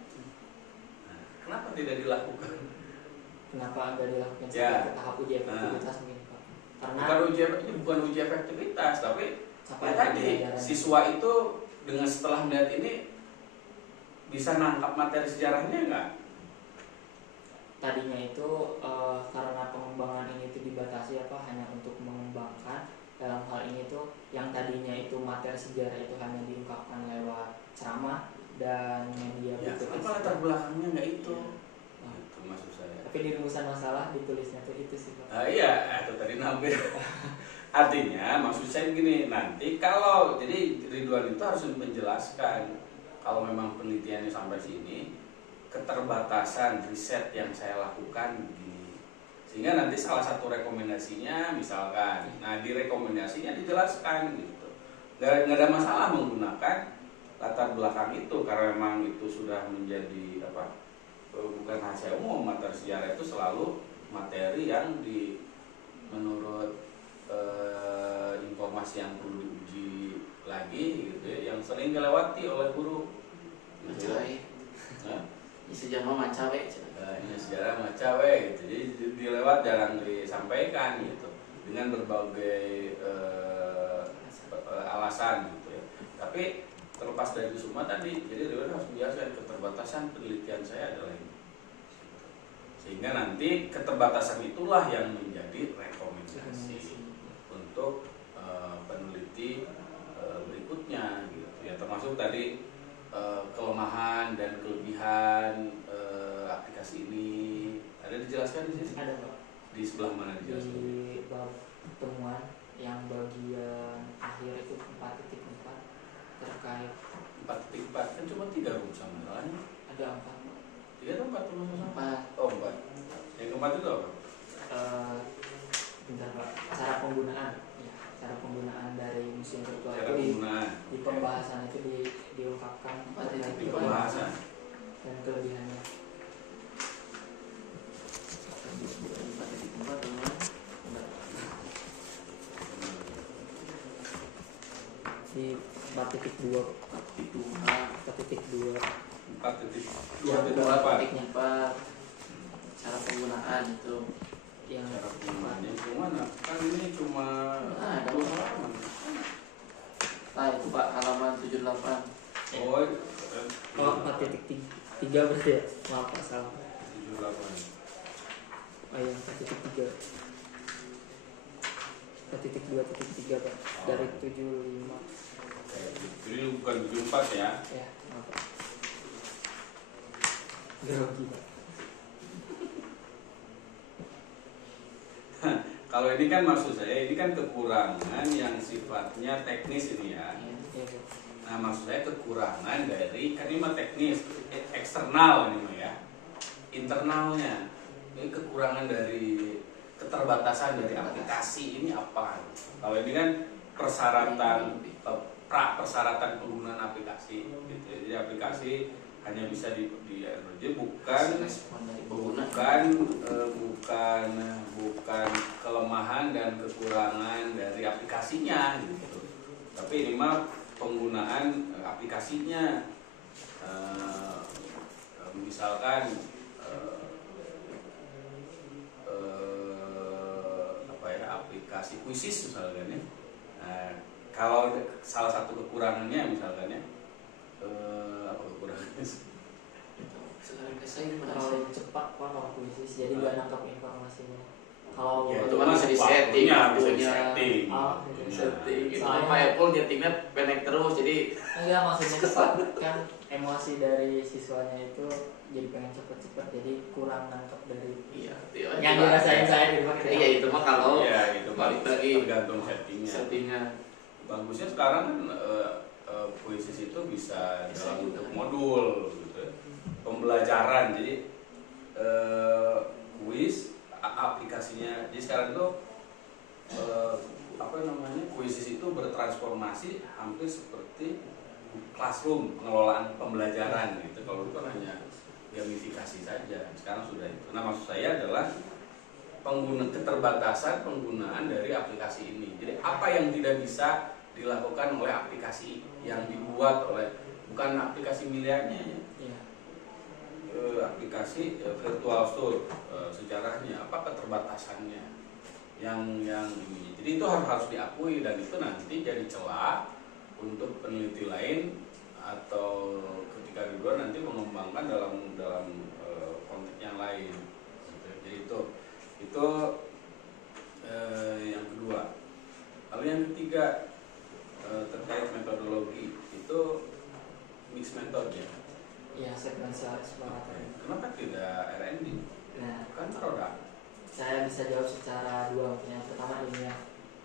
Nah, kenapa tidak dilakukan? Kenapa nggak dilakukan sampai ke tahap uji efektivitas mungkin Pak? Karena bukan uji efektivitas, tapi ya tadi siswa itu dengan setelah melihat ini bisa nangkap materi sejarahnya enggak? Tadinya itu karena pengembangan ini itu dibatasi hanya untuk mengembangkan. Dalam hal ini tuh yang tadinya itu materi sejarah itu hanya diungkapkan lewat ceramah dan media berikut. Kenapa latar belakangnya enggak itu? Itu maksud saya. Tapi di rumusan masalah ditulisnya tuh itu sih Pak. Iya, itu tadi nampil. Artinya maksud saya begini, nanti kalau jadi Ridwan itu harus menjelaskan kalau memang penelitiannya sampai sini, keterbatasan riset yang saya lakukan begini. Sehingga nanti salah satu rekomendasinya misalkan, nah di rekomendasinya dijelaskan gitu. Nggak ada masalah menggunakan latar belakang itu, karena memang itu sudah menjadi bukan rahasia umum, materi sejarah itu selalu materi yang menurut informasi yang perlu diuji lagi gitu ya, yang sering dilewati oleh guru. Macawe. Ini sejarah macawe. Ini sejarah macawe gitu. Jadi dilewat jarang disampaikan gitu. Dengan berbagai alasan gitu ya. Tapi terlepas dari itu semua tadi, jadi Ridwan harus menjelaskan keterbatasan penelitian saya adalah ini. Sehingga nanti keterbatasan itulah yang menjadi rekomendasi untuk peneliti berikutnya gitu ya, termasuk tadi kelemahan dan kelebihan aplikasi ini. Ada dijelaskan di sini? Ada Pak. Di sebelah mana dijelaskan? Di bab pertemuan yang bagian akhir itu 4.4 terkait 4.4 kan cuma 3 rumusan masalahnya. ada 4 Pak. 3 atau 4 rumusan? 4. Oh 4. Yang keempat itu apa? Bentar Pak. penggunaan, ya, cara penggunaan dari museum virtual Cara itu penggunaan. di pembahasan itu diungkapkan terkait Di dengan pembahasan. dan kelebihannya. Di 4.2 4.2 4.2.8. titiknya 4 cara penggunaan itu yang Cara penggunaannya gimana? Kan ini cuma ada 2 halaman. itu Pak halaman 78. Oh, 4.3 berarti ya? Maaf Pak, salah. 78. Oh iya, 4.3 4.2.3 Pak, dari 75. Jadi bukan 74 ya. Ya, maaf Pak. Grogi Pak. Kalau ini kan maksud saya ini kan kekurangan yang sifatnya teknis ini ya. Iya Pak. Nah maksud saya kekurangan dari kan ini mah teknis, eksternal ini mah ya. Internalnya ini kekurangan dari keterbatasan dari aplikasi ini apa? Kalau ini kan persyaratan persyaratan penggunaan aplikasi gitu. Jadi aplikasi hanya bisa jadi bukan Respon dari pengguna. bukan kelemahan dan kekurangan dari aplikasinya gitu. Tapi ini mah penggunaan aplikasinya. Misalkan aplikasi kuisis misalkan ya. Nah, kalau salah satu kekurangannya misalkan ya apa kekurangannya? Terlalu cepat Pak kalau kuisis, jadi nggak nangkap informasinya. Kalau Ya, itu kan bisa disetting bisa waktunya. disetting. Oh, Setting. Itu Soalnya- kan Pak Apple nyetingnya pendek terus jadi enggak, maksudnya cepat kan emosi dari siswanya itu jadi pengen cepet-cepet, jadi kurang nangkep dari iya. yang dirasain saya di rumah. Iya itu mah kalau Iya, itu balik lagi tergantung settingnya. settingnya. Bagusnya sekarang kan kuisis itu bisa Bisa dalam juga. bentuk modul gitu ya. Pembelajaran. Jadi kuis aplikasinya. Jadi sekarang itu kuisis itu bertransformasi hampir seperti classroom, pengelolaan pembelajaran gitu. Kalau itu kan hanya gamifikasi saja. Sekarang sudah itu. Nah, maksud saya adalah keterbatasan penggunaan dari aplikasi ini. Jadi apa yang tidak bisa dilakukan oleh aplikasi yang dibuat oleh bukan aplikasi miliknya ya. Iya. Aplikasi virtual store sejarahnya apa keterbatasannya yang ini. Jadi itu harus diakui dan itu nanti jadi celah untuk peneliti lain atau ketika di luar nanti mengembangkan dalam konteks yang lain. Jadi itu yang kedua. Lalu yang ketiga terkait metodologi itu mixed method ya. Iya, sequential explorator. Kenapa tidak R&D? Nah, Kan produk. saya bisa jawab secara dua. Yang pertama ilmiah,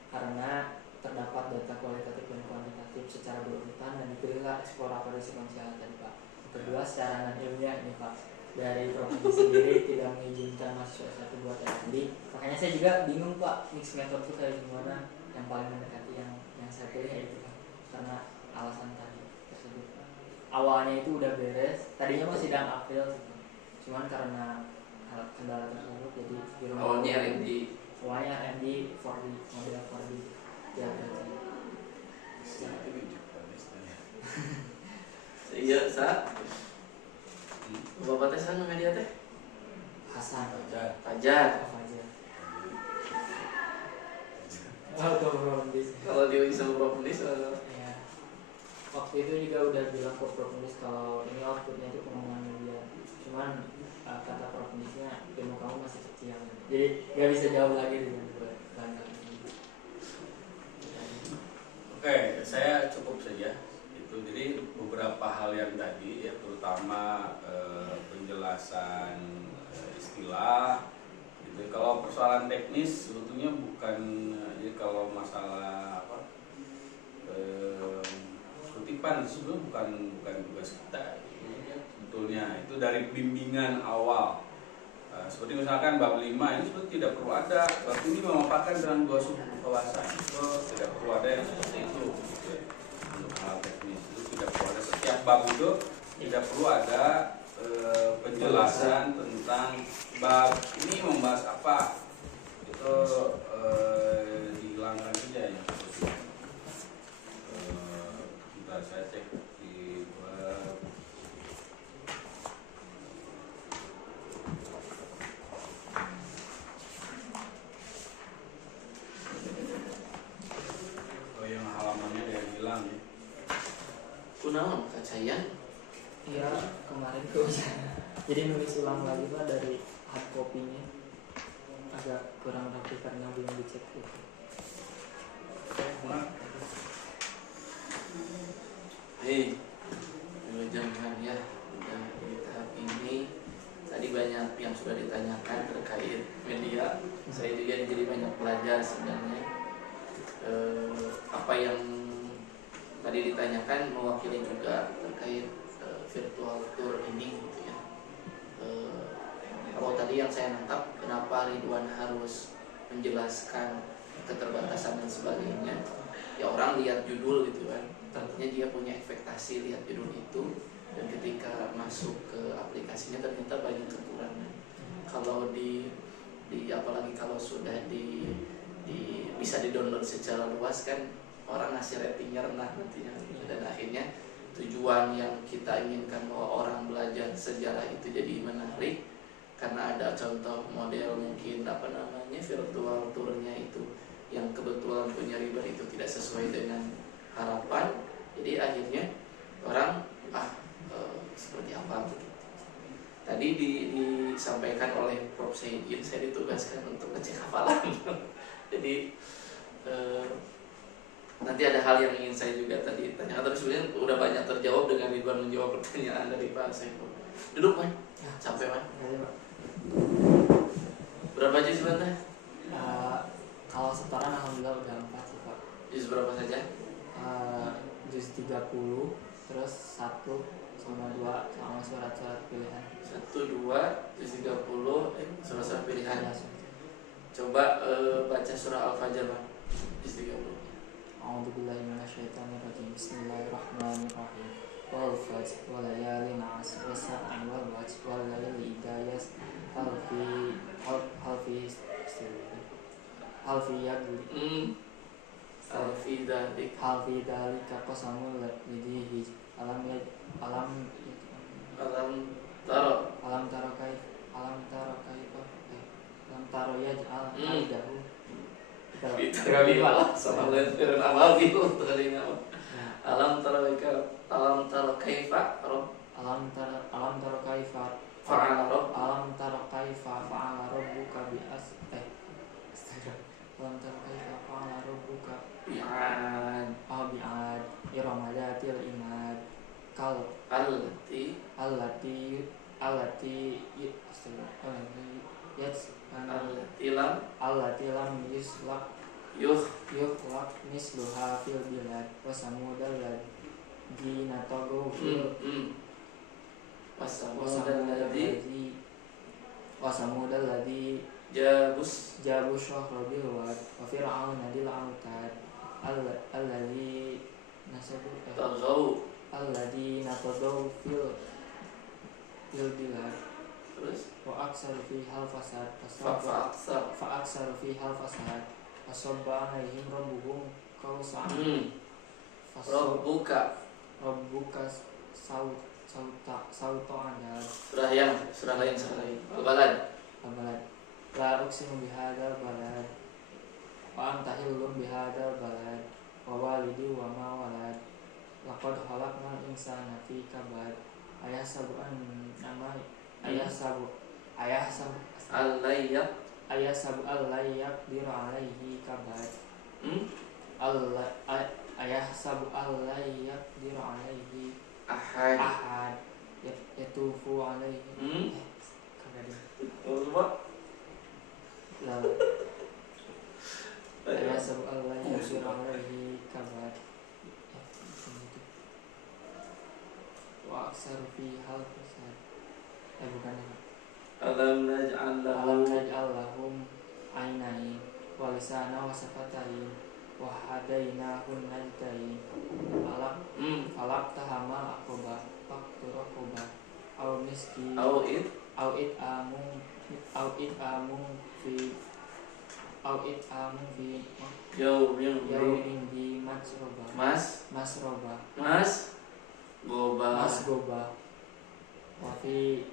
karena terdapat data kualitatif dan kuantitatif secara berurutan dan dipilihlah eksplorator sequential tadi Pak. Yang kedua secara non ilmiah ini Pak, dari provinsi sendiri tidak mengizinkan mahasiswa satu buat R&D. Makanya saya juga bingung Pak, mix method itu kayak gimana yang paling mendekati yang saya pilih ya itu Pak, karena alasan tadi tersebut. Awalnya itu udah beres, tadinya mau sidang April gitu. Cuman karena kendala tersebut jadi di rumah. Awalnya R&D. Awalnya R&D 4D, model 4D ya berarti. Iya, sa. Bapak teh sana media teh. Hasan Fajar. apa aja. Atau Profundis. Kalau dia sama Profundis Ya. Waktu itu juga udah bilang ke Profundis kalau ini outputnya itu pengembangan media. Cuman kata Profundisnya ilmu kamu masih kecil. Jadi nggak bisa jawab lagi dengan bahan ini. Oke, saya cukup saja. Itu jadi beberapa hal yang tadi ya terutama penjelasan istilah. Gitu. Kalau persoalan teknis sebetulnya bukan jadi kalau masalah apa kutipan sebetulnya bukan tugas kita. Sebetulnya itu dari bimbingan awal Seperti misalkan bab 5 ini sebenarnya tidak perlu ada. Bab ini memaparkan dengan 2 suku kawasan. Itu tidak perlu ada yang seperti itu. Gitu ya. Untuk hal teknis itu tidak perlu ada. Setiap bab itu tidak perlu ada penjelasan tentang bab ini membahas apa. Itu dihilangkan saja ya. Sebentar saya cek di bab. Oh, yang halamannya dia hilang ya. Kunaon kacayan? Iya, kemarin tuh jadi nulis ulang lagi Pak dari hard copy-nya. Agak kurang rapi karena belum dicek gitu. Hei, jangan ya. Udah di tahap ini tadi banyak yang sudah ditanyakan terkait media. Saya juga jadi banyak belajar sebenarnya. Apa yang tadi ditanyakan mewakili juga terkait virtual tour ini gitu ya. Kalau tadi yang saya nangkap, kenapa Ridwan harus menjelaskan keterbatasan dan sebagainya, ya orang lihat judul gitu kan, tentunya dia punya ekspektasi lihat judul itu, dan ketika masuk ke aplikasinya ternyata banyak kekurangan. Kalau di apalagi kalau sudah bisa di-download secara luas kan, orang ngasih ratingnya rendah nantinya, dan akhirnya tujuan yang kita inginkan bahwa orang belajar sejarah itu jadi menarik karena ada contoh model mungkin virtual tournya itu yang kebetulan punya Ridwan itu tidak sesuai dengan harapan, jadi akhirnya orang seperti apa begitu. Tadi disampaikan oleh Prof. Saidin, saya ditugaskan untuk ngecek hafalan jadi nanti ada hal yang ingin saya juga tadi tanyakan, tapi sebenarnya udah banyak terjawab dengan Ridwan menjawab pertanyaan dari Pak Saiful. Duduk Man, sampai Man. Berapa juz sebenarnya? Kalau setoran alhamdulillah udah 4 sih Pak. Juz berapa saja? Juz 30, terus 1 sama 2 sama surat-surat pilihan. 1, 2, juz 30, surat-surat pilihan. Ya, Coba baca surah Al-Fajr Man, juz 30. A'udzubillahi minasyaitonirrajim. Bismillahirrahmanirrahim. Wal fajr wa layalin 'ashr wa sa'in wal wajh wal layli idza yas hal fi yagli hal fi dzalika qasamul lidhi alam taro yaj'al kaidahu. Terkali malah sama lain firman amal itu terkali nama. Alam taro kaifa rob. Alam taro kaifa Fa'ala rob. Alam taro kaifa fa'ala rabbuka Alam taro kaifa fa'ala rabbuka Bi'an. bi'ad Irama dzatil imad kal Allati allati lam yukhlaq misluha fil bilad wa samudal ladzi natagaw fil wa samudal ladzi Jabus jabu syahra bil wad wa fir'auna dil autad alladzi Tagaw. fil bilad Terus wa aksaru fihal fasad Fa'aksar fihal fasad fasabba alaihim rabbuhum qawsan Rabbuka. sauta adab Surah lain Al-Balad. balad la uqsimu bihadzal balad wa anta hillum bihadzal balad wa walidi wa ma walad laqad khalaqnal insana fi kabad ayahsabu Al-Layyak. allai yaqdiru alaihi kabad ayahsabu allai yaqdiru alaihi ahad yatufu alaihi Coba. ayahsabu allai yaqdiru alaihi kabad wa aksaru fi hal fasad bukan Alam naj'al alam lahu naj'al lahum ainain wa lisana wa safatain wa hadainahun najdain alak tahama akoba fakturokoba au miski au it au it amung fi yaumin di masroba mas goba masroba wa fi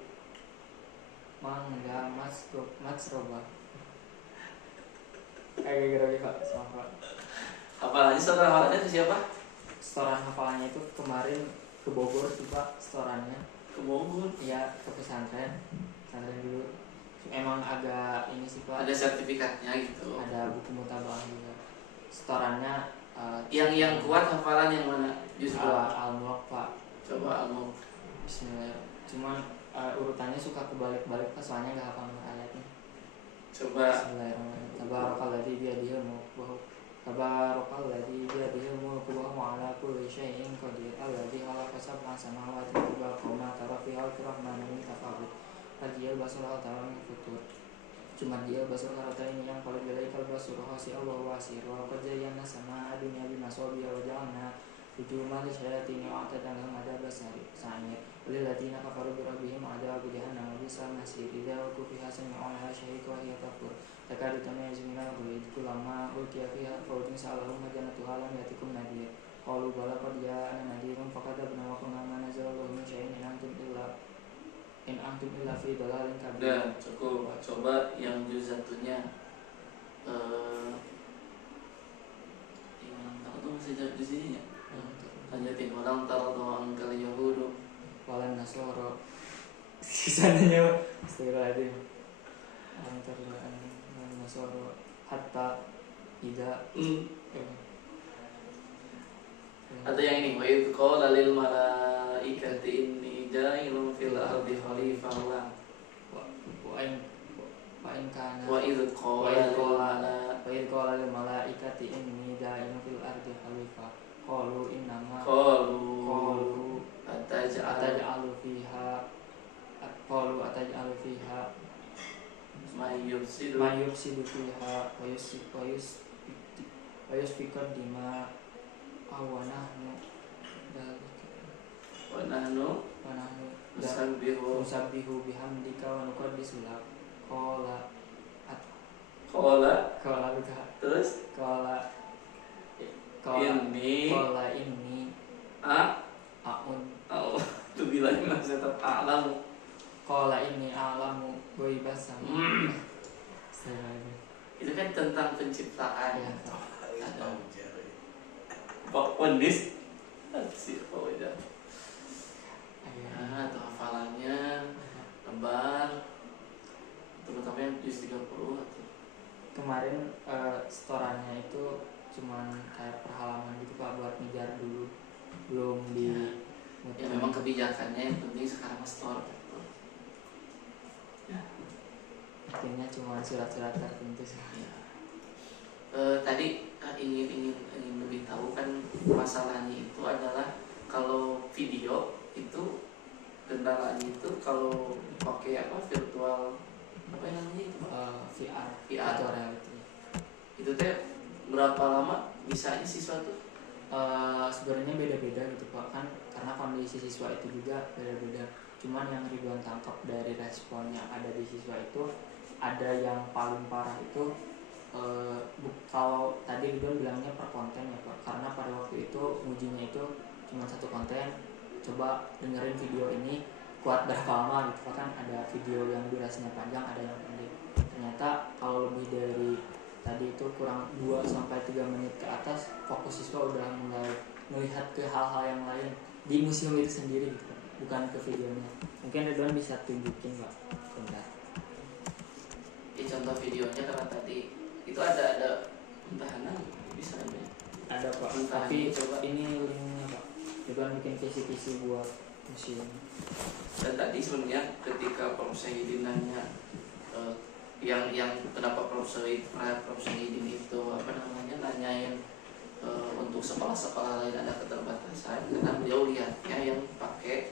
mangga masroba kayak gitu Pak sama Pak. hafalannya setelah hafalannya ke siapa? Setoran hafalannya itu kemarin ke Bogor sih Pak, setorannya. Ke Bogor. Iya, ke pesantren dulu. Emang agak ini sih Pak. Ada sertifikatnya gitu. Ada buku mutabaah juga. Setorannya yang kuat hafalan yang mana? Justru Al-Mulk Pak. Coba Al-Mulk. Bismillah. Cuman urutannya suka kebalik-balik Pak, soalnya nggak hafal ayatnya. Coba. Bismillahirrahmanirrahim. Tabarakalladzi biyadihil mulku. Tabarakalladzi biyadihil mulku wa huwa ala kulli syai'in qadir. Alladzi khalaqa sab'a samawati tibaqa wa ma tara fi khalqir rahmani min tafawut. Fajiyal basar al-tara min futur. Cuma dia basar karata ini yang kalau bilaikal basur khasi Allah wasir wa qad zayyana sama dunya bimasabiha wa ja'alna rujuman lisyayatin wa a'tadna lahum adzab sa'ir. Walil ladzina kafaru bi rabbihim adzab jahannam wa bisal masir. Idza ulqu fiha sami'u laha shahiqa wa hiya tafur. Takadu tamayyazu minal ghayz kullama ulqiya fiha fawjun sa'alahum majanatuha lam yatikum nadir. Qalu bala qad ja'ana nadirun faqadzabna wa qulna ma nazzalallahu min syai'in in antum illa fi dhalalin kabir. Udah, cukup. Coba yang juz satunya yang tahu tuh masih jawab di sini ya. Lanjutin walang taradhu ankal yahudu Walan nasoro sisanya astagfirullahaladzim antaraan nasoro hatta ida atau yang ini wa idh qala lil malaikati inni ja'ilun fil ardi khalifah wa in kana wa idh qala lil malaikati inni ja'ilun fil ardi khalifah qalu innama qalu ataj'alu fiha may yufsidu fiha wa yusfiku dima wa nahnu nusabbihu bihamdika wa nuqaddisu lak qala terus inni a'un tuh bilang masih tetap alam qala inni a'lamu ghaibas sama itu kan tentang penciptaan ya. Ada Pak Pondis si Pak Wajah atau hafalannya lebar terutama yang juz 30 atau kemarin setorannya itu cuman kayak perhalaman gitu Pak buat ngejar dulu belum di ya memang kebijakannya yang penting sekarang store ya intinya cuma surat-surat tertentu sih. Ya. Tadi ingin lebih tahu kan masalahnya itu adalah kalau video itu kendalanya itu kalau pakai apa virtual apa yang namanya itu VR VR reality itu teh berapa lama bisanya siswa tuh? Sebenarnya beda-beda gitu Pak kan karena kondisi siswa itu juga beda-beda. Cuman yang Ridwan tangkap dari respon yang ada di siswa itu ada yang paling parah itu kalau tadi Ridwan bilangnya per konten ya Pak karena pada waktu itu ujinya itu cuma satu konten. Coba dengerin video ini kuat berapa lama gitu Pak kan ada video yang durasinya panjang ada yang pendek. Ternyata kalau lebih dari tadi itu kurang 2-3 menit ke atas fokus siswa udah mulai melihat ke hal-hal yang lain di museum itu sendiri gitu bukan ke videonya. Mungkin Ridwan bisa tunjukin Pak bentar. Ini contoh videonya karena tadi itu ada pentahanan bisa ada Pak tapi coba ini linknya Pak Ridwan bikin kisi-kisi buat museum. Dan tadi sebenarnya ketika Prof. Syahidin nanya yang kenapa Prof. Syahidin itu nanyain untuk sekolah-sekolah lain ada keterbatasan karena beliau lihatnya yang pakai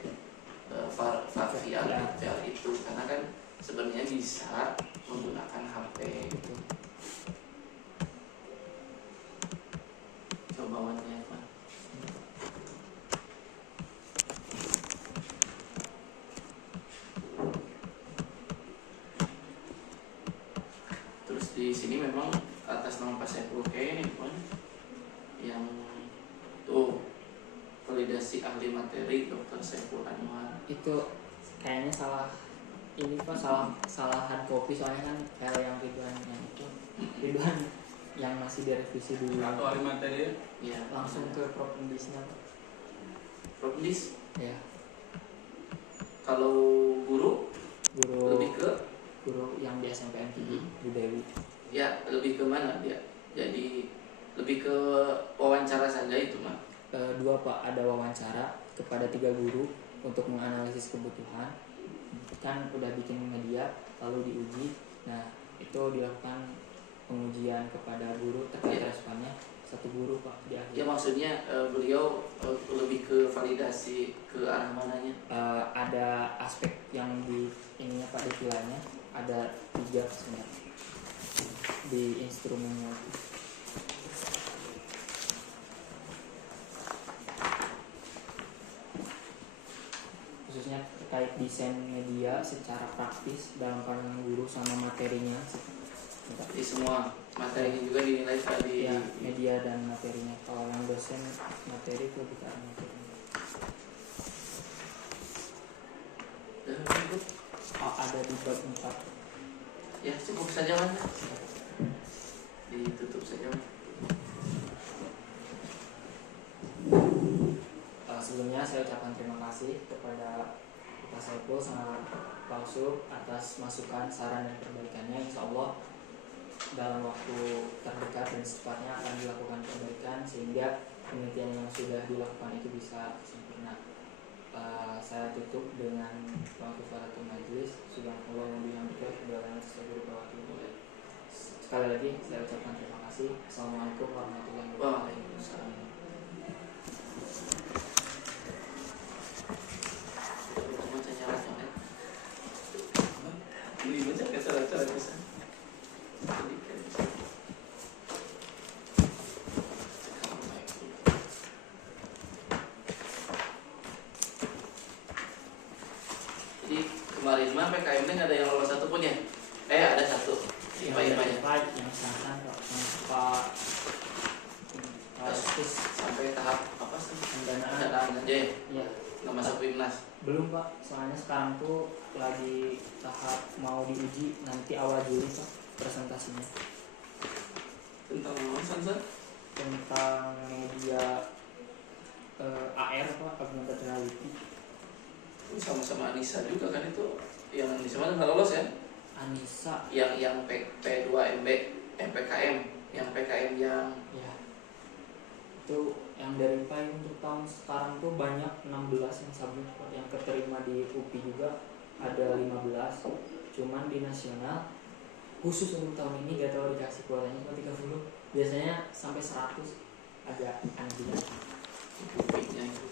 VR itu karena kan sebenarnya bisa menggunakan HP gitu. Coba warnanya apa? Terus di sini memang atas nama Pak Saiful ini pun yang tuh validasi ahli materi Dr. Saiful Anwar. Itu kayaknya salah ini Pak, salahan kopi soalnya kan kayak yang Ridwan yang itu Ridwan yang masih direvisi dulu Atau ahli materi Ya, langsung ke Propendisnya Pak. Propendis. Ya, Kalau guru lebih ke guru yang di SMPN Bu Dewi. ya lebih ke mana dia? Jadi lebih ke wawancara saja itu mah. Dua Pak, ada wawancara kepada 3 guru untuk menganalisis kebutuhan, kan udah bikin media lalu diuji. Nah itu dilakukan pengujian kepada guru terkait responnya 1 guru Pak di akhir. Ya maksudnya beliau lebih ke validasi ke arah mananya? Ada aspek yang di ininya Pak, di filenya ada 3 sebenarnya di instrumennya. Khususnya terkait desain media secara praktis dalam pandangan guru sama materinya. Jadi semua materinya juga dinilai tadi. Ya, media dan materinya. Kalau yang dosen materi itu lebih ke arah materinya. Ada di bab 4. Ya cukup saja Mas. Ditutup saja Mas. Sebelumnya saya ucapkan terima kasih kepada Pak Saiful sama Pak Usuf atas masukan, saran dan perbaikannya. Insya Allah dalam waktu terdekat dan secepatnya akan dilakukan perbaikan sehingga penelitian yang sudah dilakukan itu bisa sempurna. Saya tutup dengan Waqifaratul Majlis. Subhanallah wa bihamdihi wa la ilaha illa anta. Sekali lagi saya ucapkan terima kasih. Assalamualaikum warahmatullahi wabarakatuh. Waalaikumsalam. Beli baca ke cara-cara bisa. Jadi kemarin mah PKM nggak ada yang lolos satupun ya? Ada satu. IPA-nya yang sangat Pak Terus sampai tahap apa sih? pendanaan Pendanaan aja ya? ya Nggak masuk Wimnas. belum Pak, soalnya sekarang tuh lagi tahap mau diuji nanti awal Juli Pak presentasinya Tentang apa Sansa? tentang media AR Pak, augmented reality. Sama-sama Anissa juga kan itu yang Anissa mana nggak lolos ya? Anissa Yang P2MB, PKM, yang PKM yang ya itu yang dari PAI untuk tahun sekarang tuh banyak 16 yang sabuk Pak. Yang keterima di UPI juga ada 15, cuman di nasional khusus untuk tahun ini gak tahu dikasih kuotanya cuma 30, biasanya sampai 100, agak aneh juga. UPI-nya itu.